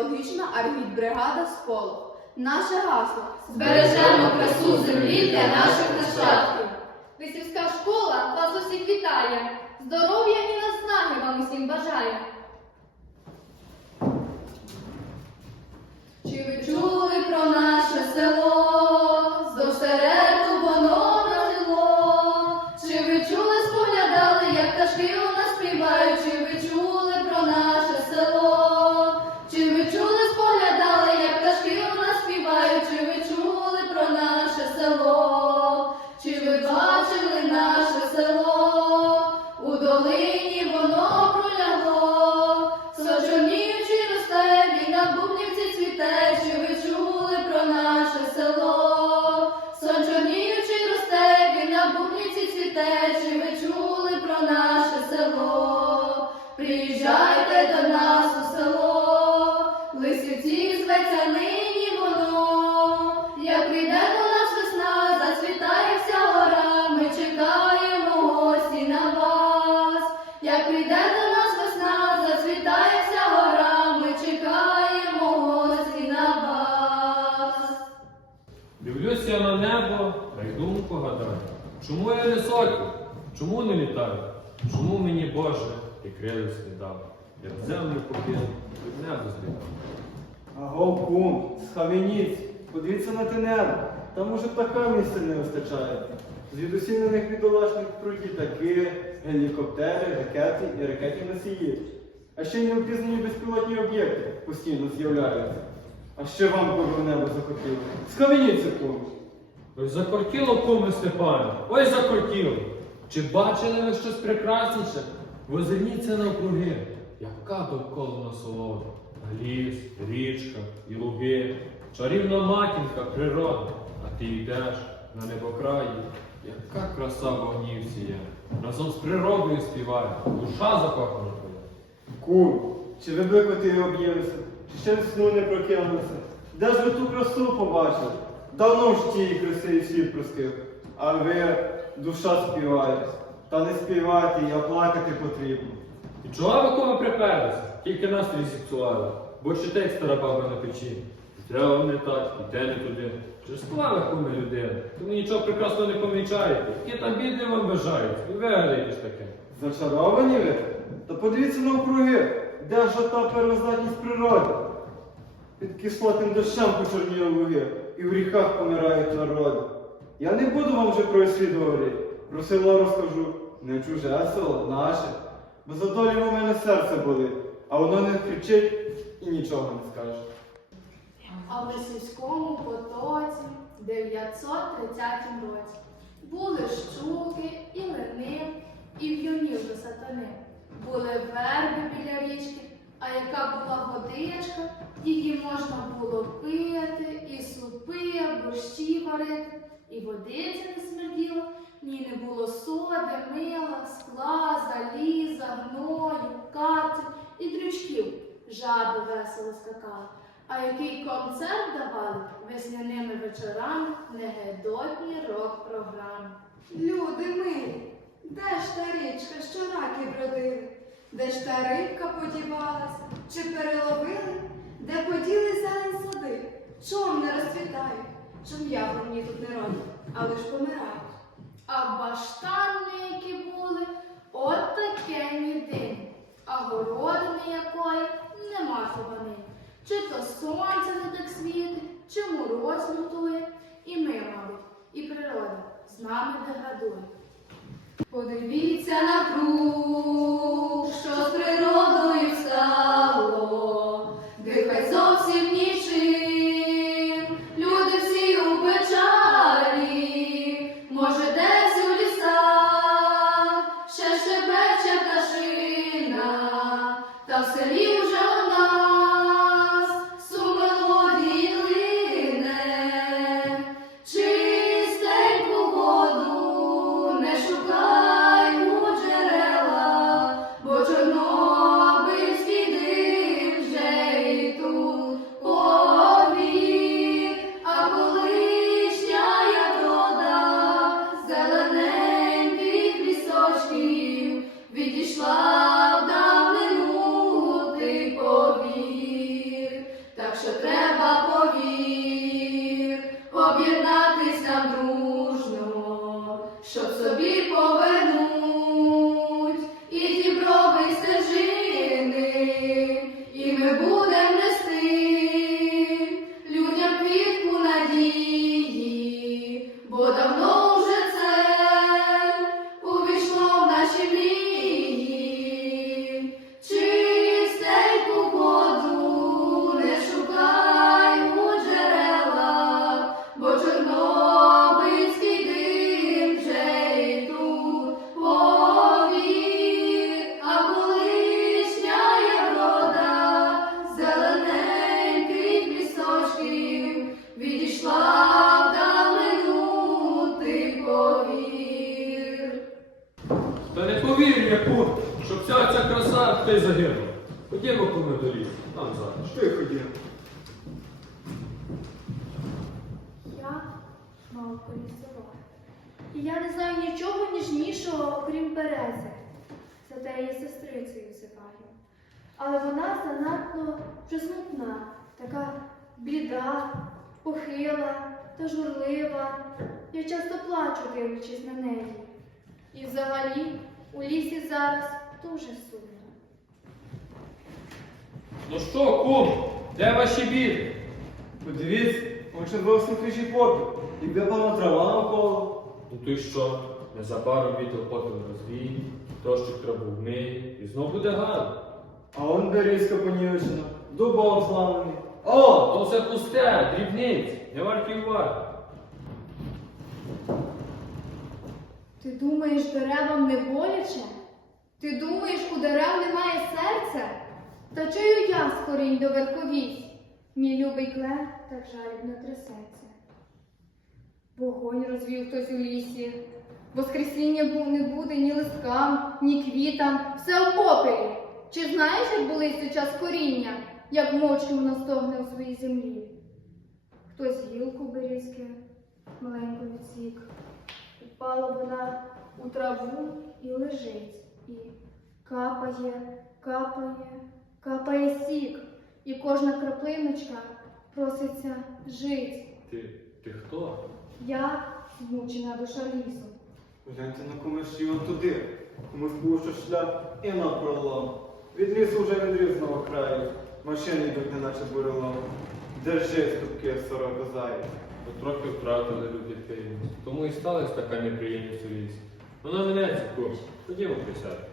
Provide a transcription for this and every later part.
екологічна архітбригада «Сколок». Наше гасло Збережемо красу землі для наших нащадків. Висівська школа вас усіх вітає. Здоров'я і наснаги вам усім бажає. Дивлюся на небо та й думку гадаю. Чому я не сотник? Чому не літаю? Чому мені Боже і крились не? Я в землю покинув, від небо злітав. Аго, кум, схаменіться, подивіться на те небо. Там уже така місця не вистачає. Звідусіль на них бідолашних пруті таки, гелікоптери, ракети і ракетні носії. А ще й неопізнані безпілотні об'єкти постійно з'являються. А ще вам кого небо захотіло. Схаменіться, кум. Ой, закортіло куми Степане, ой закортіло. Чи бачили ви щось прекрасніше? Возирніться навкруги, яка довкола насолода. Ліс, річка і луги, чарівна матінка, природа. А ти йдеш на небокраї, яка краса вогнів сіє. Разом з природою співає, душа твоя. Кум, чи ви об'їлися, чи ще в сну не прокинулися? Де ж ви ту красу побачили? Давно ж тій красиві світ простив. А ви душа співає. Та не співати, а плакати потрібно. І чого ви куми приперлися? Тільки настрій зіпсували. Бо ще як стара баба на печі. І треба не так, і те не туди. Чи ж слава куми людина? То ви нічого прекрасного не помічаєте. Які там біди вам бажають. І вигадаєте ж таке. Зачаровані ви? Та подивіться навкруги, де ж та первознатність природи? Під кислотним дощем почорніли луги, і в ріках помирають народи. Я не буду вам вже про слід говорити, про село розкажу, не чуже село, наше. Бо за долю у мене серце болить, а воно не кричить і нічого не скаже. А в Лисівському потоці в 930 році були щуки і лини, і в'юнів до сатани. Були верби біля річки, а яка була водичка, її можна було пити, і супи, борщі варити, і водиця не смерділа, ні не було соди, мила, скла, заліза, гною, катів і дрючків. Жаби весело скакали. А який концерт давали весняними вечорами негедотні рок-програми. Люди милі, де ж та річка, що раки бродили? Де ж та рибка подівалась, чи переловили, де поділи зелень сади, чом не розцвітають, чом яблуні тут не родять, а лиш помирають. А баштани, які були, от таке ніди. А городини якої нема ховани. Чи то сонце не так світить, чи мороз лютує, і ми, мабуть, і природа з нами деградує. Подивіться на круг, що з природою стало, дихай зовсім нічим, люди всі у печалі, може, десь краса та й загинула. Ходімо до лісу, там зараз. Ти ходів. Я мавка лісова. І я не знаю нічого ніжнішого, окрім берези. Зате її сестрицею зиваю. Але вона занадто вже смутна, така бліда, похила та журлива. Я часто плачу, дивлячись на неї. І взагалі у лісі зараз дуже сумно. Ну що, кум, де ваші біди? Подивіться, очі зовсім свіжі попіл. І випала трава навколо. Ну то й що? Незабаром вітер попіл розвіє, дощик траву вмиє, і знов буде гарно. А он берізка понівечена, дубом зламаний. О, то все пусте, дрібниць, не варті уваги. Ти думаєш, деревам не боляче? Ти думаєш, у дерев немає серця? Та чую я з корінь до верховісь, мій любий клен так жалібно трясеться. Вогонь розвів хтось у лісі, воскресіння не буде ні листкам, ні квітам, все в попелі. Чи знаєш, як болить час коріння, як мовчки воно стогне у своїй землі? Хтось гілку берізки маленьку відсік. Впала вона у траву і лежить, і капає, капає, капає сік, і кожна краплиночка проситься жить. Ти, ти хто? Я змучена душа лісу. Гляньте на комусь і он туди. Комусь був що шлях і на пролом. Від лісу вже від різного краю. Машини йдуть, неначе бурелом. Держи ступки, сорока заяць. Ми трохи втратили любітельність. Тому і сталася така неприємність у лісі. Вона минеться, кум. Ходімо присядемо.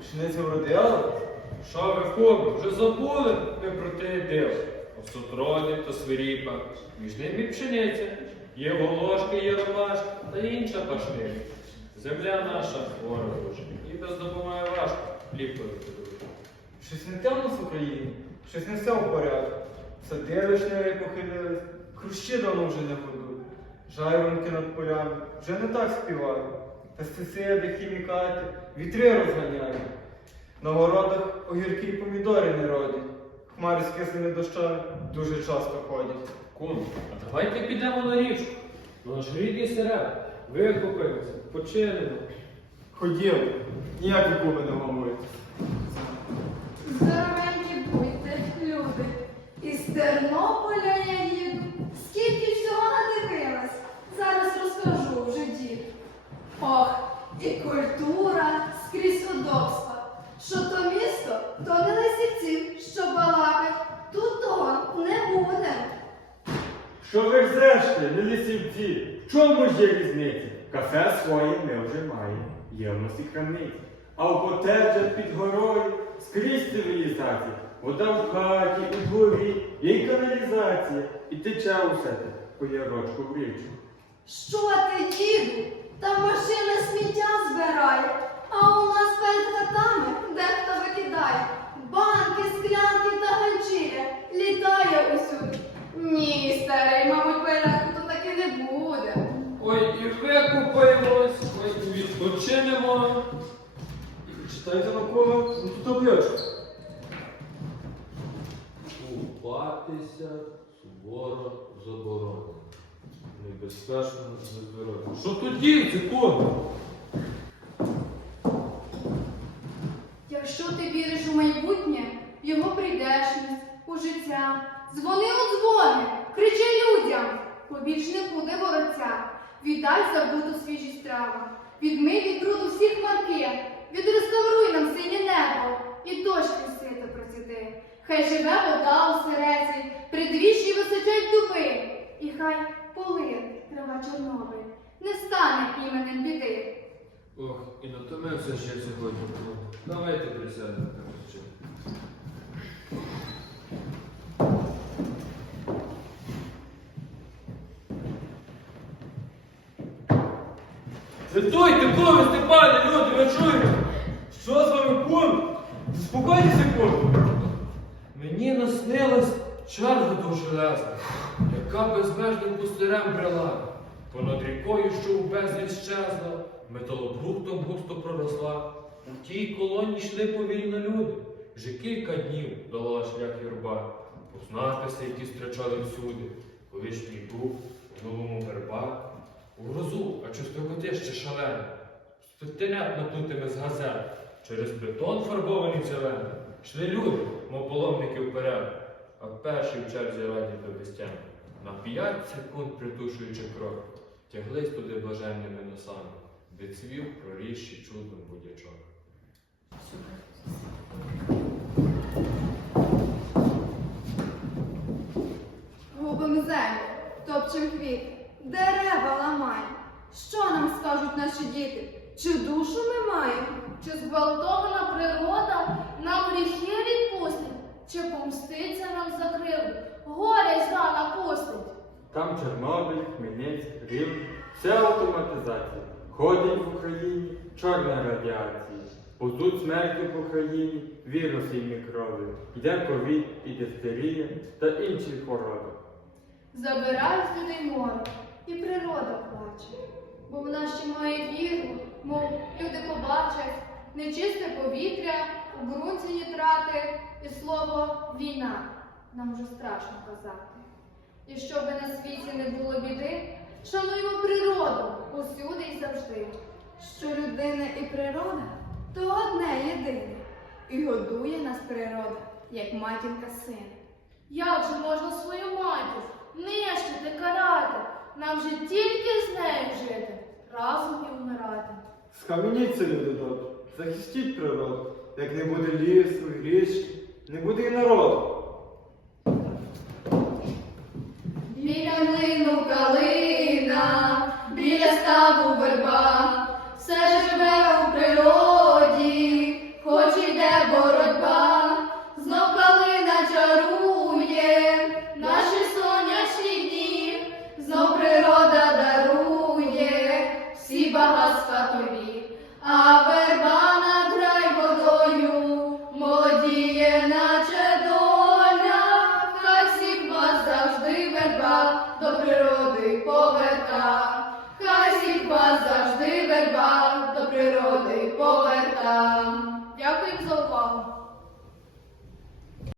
Пшениця вродила? Що куми, вже забули ми про те диво. Осотроді та свиріпа, між ними пшениця. Є волошки, є ромашки та інша пашнина. Земля наша хвора дуже, і без допомоги важко ліпити дуже. Щось не те в нас в Україні, щось не все в порядку. Сади вишневі похилились, хрущі давно вже не ходуть. Жайворонки над полями вже не так співають. Пестициди, хімікати, вітри розганяють. На городах огірки й помідори не родять. Хмари з кислими дощами дуже часто ходять. Куми, а давайте підемо на річку. Наш рідний серед. Викупимося, починемо. Ходімо, ніякі куми не гомують. Здоровенькі будьте, люди. Із Тернополя я їду. Скільки всього надивилась. Зараз розкажу вже дід. Ох, і культура скрізь удобства. Що то місто, то не лисівців, що балакать. Тут того не буде. Що ви зрешти, не лісівці? В чому ж є різниця? Кафе своє ми вже маємо, є в нас і крамниці. А в котеджах під горою скрізь цивілізація. Вода в хаті, у дворі, є й каналізація. І тече усе те по ярочку в річку. Що ти, діду? Там машина сміття збирає, а у нас перед хатами дехто викидає. Банки, склянки та ганчіря літає усюди. Ні, старий, мабуть, порядку то таки не буде. Ой, і викупаємось, ой, і відпочинемо. Читайте на кого ну, ту табличку. Купатися суворо заборонено. Небезпечно нездоров'я. Що тут діється, куми? Якщо ти віриш у майбутнє, в його прийдешність, у життя, дзвони у дзвони, кричи людям, побільш не буде воротця. Віддай забуту свіжі страви, відмий від бруду всі хмарки, відреставруй нам синє небо і дощ сито процвіти. Хай живе вода у сереці, придвіжжі височать дуби, і хай полин трава Чорнобиль, не стане іменем біди. Ох, і натомився ще сьогодні. Ну, Давайте присядемо. Рятуйте, куми, Степане, люди, ви чуєте? Що з вами кум? Заспокойтеся, кум. Мені наснилась черга довжелезна, яка безмежним пустирем брела. Понад рікою, що у безліч щезла, металобрухтом густо проросла. У тій колоні йшли повільно люди. Вже кілька днів долала шлях юрба. Познатися, які стрічали всюди. Колишній був, у новому верба. У грозу, а чистокоти ще шалене. Стетенят натутими з газет. Через бетон фарбований зелений. Йшли люди, мов паломники вперед, а перший в черзі раді до безтями. На п'ять секунд притушуючи крок, тяглись туди блаженними носами, де цвів проріжчий чудом будячок. Губим землю, топчем квіти, дерева ламаємо. Що нам скажуть наші діти? Чи душу ми маємо? Чи зґвалтована природа нам гріхи відпустить? Чи помститься нам за кривду? Горя й зла напустить? Там Чорнобиль, Хмельницький, Рівне, вся автоматизація. Ходить в Україні чорна радіація. Позуть смертю по країні, віруси й мікроби. Йде ковід і дифтерія та інші хвороби. Забирають людей море, і природа плаче. Бо вона ще має віру, мов люди побачать нечисте повітря, у ґрунті нітрати і слово війна. Нам вже страшно казати. І щоби на світі не було біди, шануємо природу усюди і завжди. Що людина і природа то одне єдине. І годує нас природа, як матінка сина. Як же можна свою матір нищити, карати? Нам же тільки з нею жити, разом і вмирати. Схаменіться, люди добрі, захистіть природу. Як не буде лісу, і річки, не буде і народу. Біля ставу верба, все живе